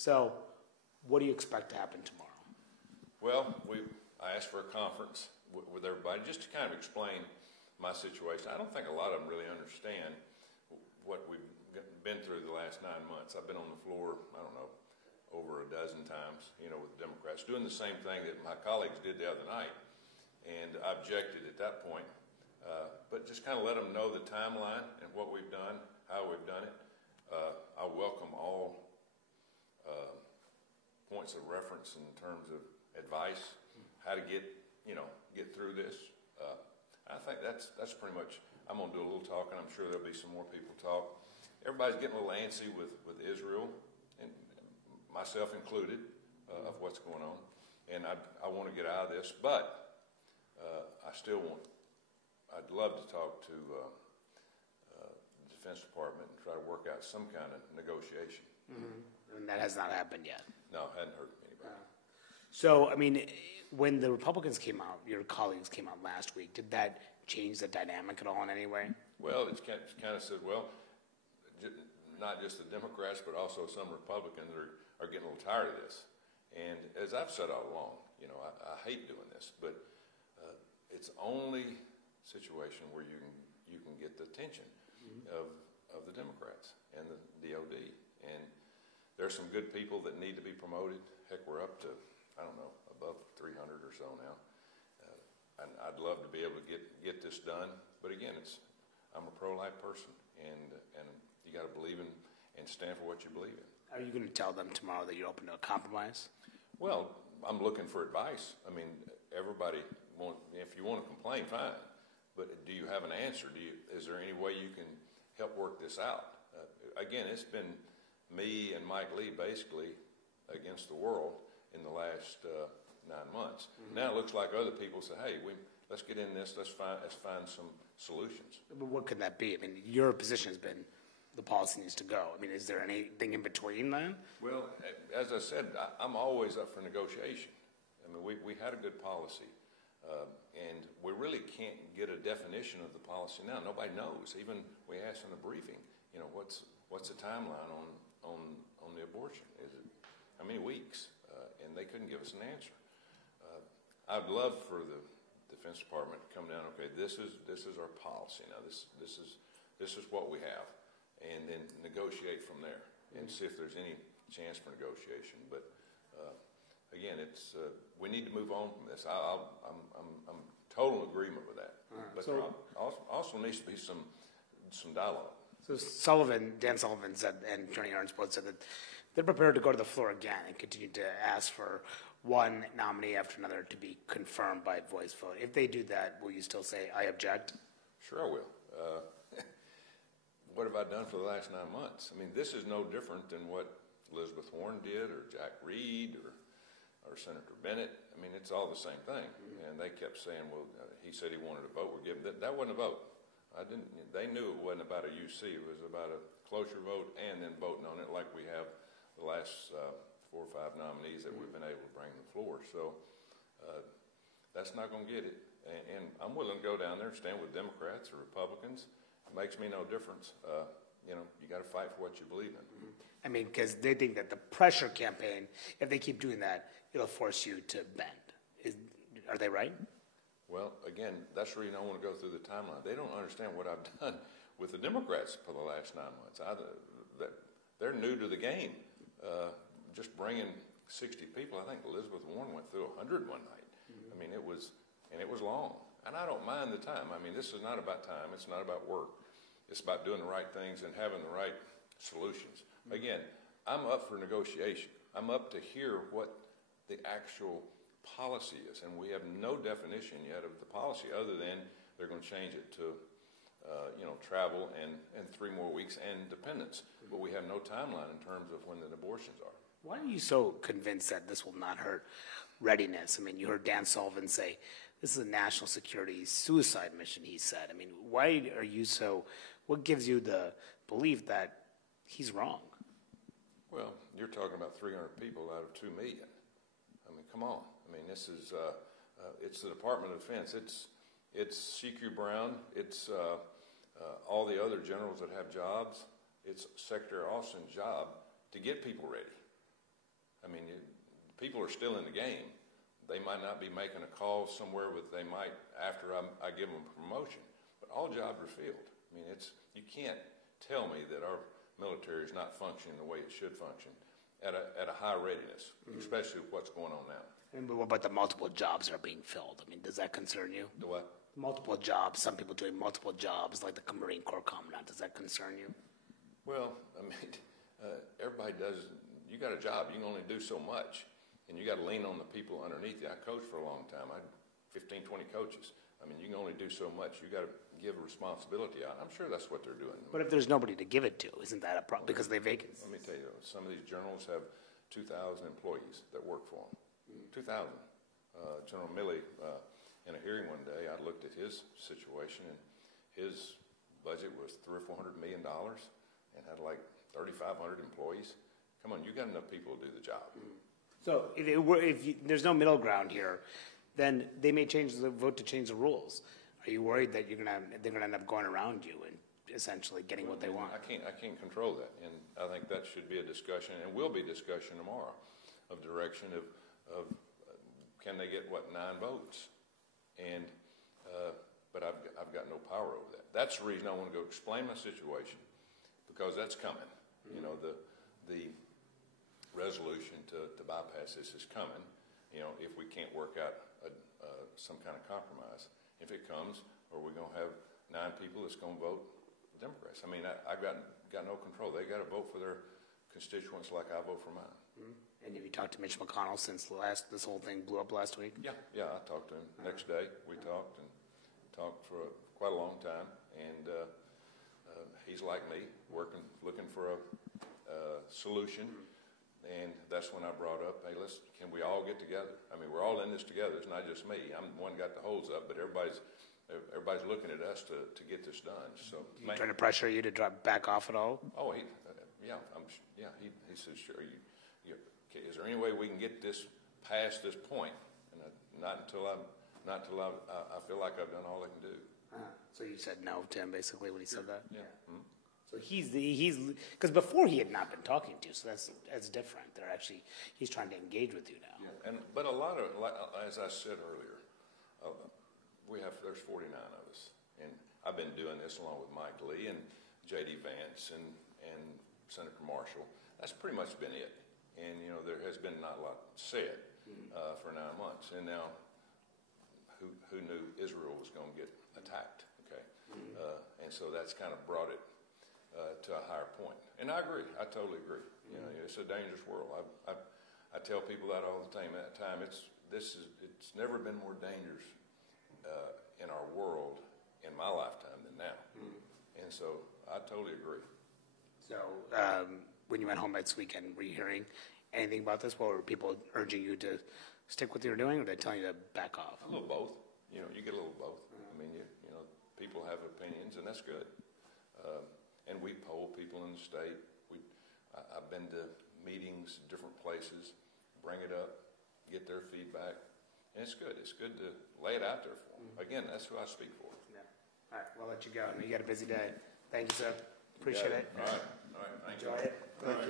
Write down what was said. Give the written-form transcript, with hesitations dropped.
So what do you expect to happen tomorrow? Well, I asked for a conference with everybody just to kind of explain my situation. I don't think a lot of them really understand what we've been through the last 9 months. I've been on the floor, I don't know, over a dozen times, with Democrats, doing the same thing that my colleagues did the other night. And I objected at that point, but just kind of let them know the timeline and what we've done, how we've done it. I welcome all points of reference in terms of advice, how to get through this. I think that's pretty much. I'm going to do a little talking. I'm sure there'll be some more people talk. Everybody's getting a little antsy with Israel, and myself included, of what's going on. And I want to get out of this, but I'd love to talk to the Defense Department and try to work out some kind of negotiation. And that has not happened yet. No, I hadn't heard from anybody. So, I mean, when the Republicans came out, your colleagues came out last week, did that change the dynamic at all in any way? Well, it's kind of said, well, not just the Democrats, but also some Republicans are getting a little tired of this. And as I've said all along, I hate doing this, but it's only situation where you can get the attention of the Democrats and the DOD. And there's some good people that need to be promoted. Heck, we're up to, I don't know, above 300 or so now. And I'd love to be able to get this done. But again, I'm a pro-life person, and you got to believe in and stand for what you believe in. Are you going to tell them tomorrow that you're open to a compromise? Well, I'm looking for advice. I mean, everybody if you want to complain, fine. But do you have an answer? Is there any way you can help work this out? Again, it's been me and Mike Lee basically against the world in the last 9 months. Now it looks like other people say, hey, let's get in this, let's find some solutions. But what could that be? I mean, your position has been the policy needs to go. I mean, is there anything in between then? Well, as I said, I'm always up for negotiation. I mean, we had a good policy, and we really can't get a definition of the policy now. Nobody knows. Even we asked in the briefing, what's the timeline on the abortion? Is it how many weeks? And they couldn't give us an answer. I'd love for the Defense Department to come down. Okay, this is our policy now. This is what we have, and then negotiate from there and see if there's any chance for negotiation. But again, we need to move on from this. I'm total agreement with that. Right. But so, there also needs to be some dialogue. So Dan Sullivan said, and Attorney Ernst both said that they're prepared to go to the floor again and continue to ask for one nominee after another to be confirmed by voice vote. If they do that, will you still say, I object? Sure I will. What have I done for the last 9 months? I mean, this is no different than what Elizabeth Warren did, or Jack Reed, or Senator Bennett. I mean, it's all the same thing. And they kept saying, well, he said he wanted a vote. We're giving that wasn't a vote. They knew it wasn't about a UC. It was about a cloture vote and then voting on it, like we have the last 4 or 5 nominees that we've been able to bring to the floor. So that's not going to get it. And I'm willing to go down there and stand with Democrats or Republicans. It makes me no difference. You got to fight for what you believe in. I mean, because they think that the pressure campaign, if they keep doing that, it'll force you to bend. Are they right? Well, again, that's the reason I want to go through the timeline. They don't understand what I've done with the Democrats for the last 9 months. They're new to the game. Just bringing 60 people, I think Elizabeth Warren went through 100 one night. I mean, it was long. And I don't mind the time. I mean, this is not about time. It's not about work. It's about doing the right things and having the right solutions. Again, I'm up for negotiation. I'm up to hear what the actual policy is, and we have no definition yet of the policy other than they're going to change it to travel and 3 more weeks and dependence, but we have no timeline in terms of when the abortions are. Why are you so convinced that this will not hurt readiness? I mean, you heard Dan Sullivan say this is a national security suicide mission, he said. I mean, why are you so, what gives you the belief that he's wrong? Well, you're talking about 300 people out of 2 million. I mean, come on. I mean, this is, it's the Department of Defense. It's CQ Brown. It's all the other generals that have jobs. It's Secretary Austin's job to get people ready. I mean, people are still in the game. They might not be making a call somewhere, but they might after I give them a promotion. But all jobs are filled. I mean, you can't tell me that our military is not functioning the way it should function at a high readiness, especially with what's going on now. And what about the multiple jobs that are being filled? I mean, does that concern you? The what? Multiple jobs, some people doing multiple jobs, like the Marine Corps Commandant. Does that concern you? Well, I mean, everybody does. You got a job, you can only do so much, and you got to lean on the people underneath you. I coached for a long time. I had 15, 20 coaches. I mean, you can only do so much. You got to give a responsibility out. I'm sure that's what they're doing. But if there's nobody to give it to, isn't that a problem? Because they vacant. Let me tell you, some of these generals have 2,000 employees that work for them. 2,000. General Milley, in a hearing one day, I looked at his situation, and his budget was $300 or $400 million, and had like 3,500 employees. Come on, you got enough people to do the job. So if there's no middle ground here, then they may vote to change the rules. Are you worried that they're gonna end up going around you and essentially getting what they want? I can't control that, and I think that should be a discussion, and will be discussion tomorrow, of direction of can they get 9 votes, and but I've got no power over that. That's the reason I want to go explain my situation, because that's coming. You know, the resolution to bypass this is coming. You know, if we can't work out some kind of compromise, if it comes, or we're going to have 9 people that's going to vote Democrats. I mean, I've got no control. They got to vote for their constituents like I vote for mine. And have you talked to Mitch McConnell since this whole thing blew up last week? Yeah, I talked to him. Next day, we talked for quite a long time, and he's like me, looking for a solution, and that's when I brought up, hey, can we all get together? I mean, we're all in this together. It's not just me. I'm the one got the holds up, but everybody's looking at us to get this done. So, he trying to pressure you to back off at all? Oh, he said, sure. Is there any way we can get this past this point? And not until I feel like I've done all I can do. So you said no to him basically when he said that? Yeah. Mm-hmm. So he's because before he had not been talking to you, so that's different. He's trying to engage with you now. Yeah. But a lot of, as I said earlier, there's 49 of us, and I've been doing this along with Mike Lee and J.D. Vance and Senator Marshall. That's pretty much been it. And, you know, there has been not a lot said for 9 months. And now, who knew Israel was going to get attacked, okay? And so that's kind of brought it to a higher point. And I agree. I totally agree. You know, it's a dangerous world. I tell people that all the time. At that time, it's never been more dangerous in our world in my lifetime than now. And so I totally agree. So when you went home this weekend, were you hearing anything about this? What were people urging you to stick with what you're doing, or are they telling you to back off? A little both. You know, you get a little both. I mean, you know, people have opinions, and that's good. And we poll people in the state. I've been to meetings, different places, bring it up, get their feedback, and it's good. It's good to lay it out there for them. Again, that's who I speak for. Yeah. All right, we'll let you go. You got a busy day. Thank you, sir. Appreciate it. All right. Thank you. Enjoy it. Thank you.